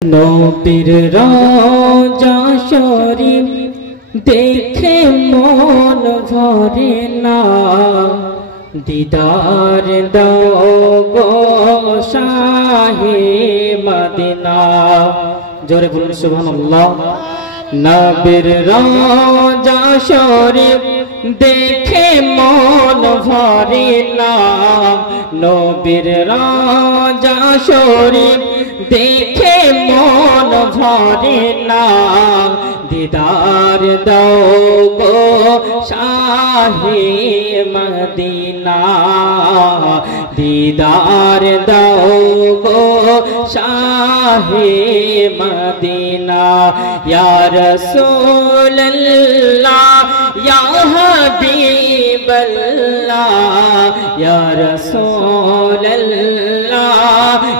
নবীর রওজা শরীফ দেখে মন ভরে না, দিদার দাও গো শাহে মদিনা। জোরে বলুন সুবহানাল্লাহ। নবীর রওজা শরীফ দেখে মন ভরে না, নবীর রওজা শরীফ দেখে মন ভরে না, দিদার দাও গো শাহে মদিনা, দিদার দাও গো শাহে মদিনা। ইয়া রাসূলুল্লাহ ইয়া হাবিবাল্লাহ, ইয়া রাসূলুল্লাহ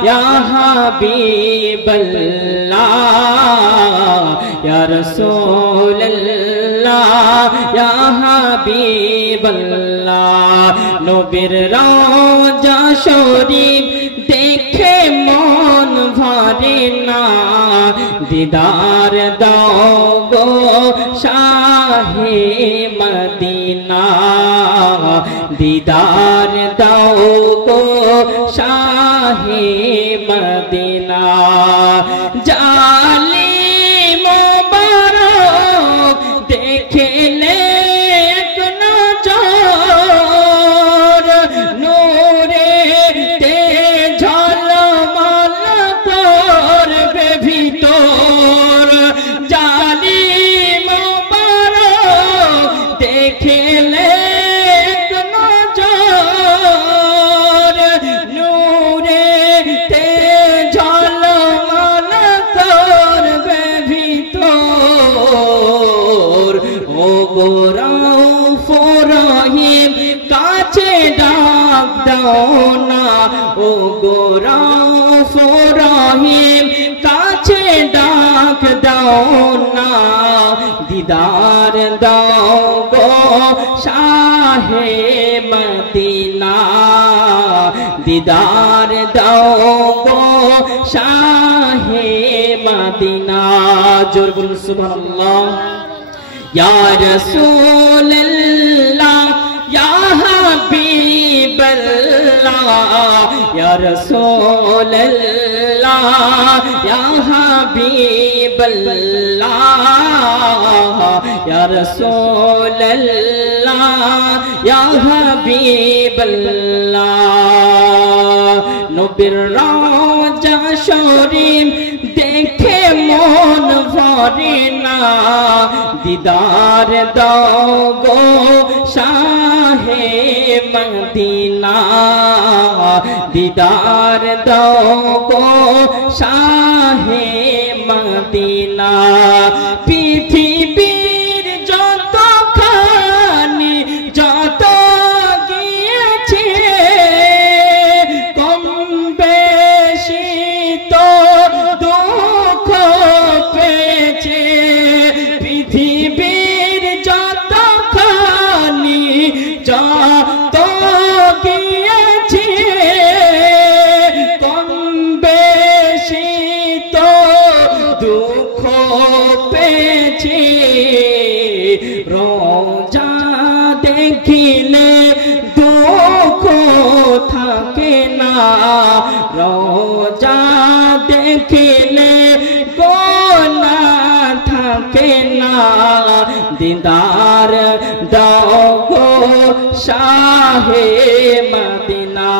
ইয়া হাবিবাল্লাহ, ইয়া রাসূলুল্লাহ ইয়া হাবিবাল্লাহ। নবীর রওজা শরীফ দেখে মন ভরে না, দিদার দাও গো শাহে মদিনা, দিদার দাও গো শাহে মদিনা। জালি মোবারক দেখলে এক নজর, নূরে তে ঝলমল করবে ভিতর। জালি মোবারক দেখলে এক নজর, নূরে তে ঝলমল করবে ভিতর। ও গো রাউফুর রহিম কাছে ডাক দাও না, ও গো রাউফুর রহিম কাছে ডাক দাও না, দিদার দাও গো শাহে মদিনা, দিদার দাও গো শাহে মদিনা। জোর বলুন সুবহানাল্লাহ। ইয়া রাসূলুল্লাহ ইয়া হাবিবাল্লাহ, ইয়া রাসূলুল্লাহ ইয়া হাবিবাল্লাহ, ইয়া রাসূলুল্লাহ ইয়া হাবিবাল্লাহ। নবীর রওজা শরীফ দেখে মন ভরে না, দিদার দাও গো শাহে মদিনা, দিদার দাও গো শাহে মদিনা। পৃথিবীর যতখানি যত গিয়েছে, কম বেশি তো দুঃখ পেয়েছে। পৃথিবীর যতখানি যত গিয়েছে, কম বেশি তো দুঃখ পেয়েছে। রওজা দেখিলে দুঃখ থাকে না, রওজা দেখিলে গুনাহ থাকে না, দিদার দাও গো শাহে মদিনা।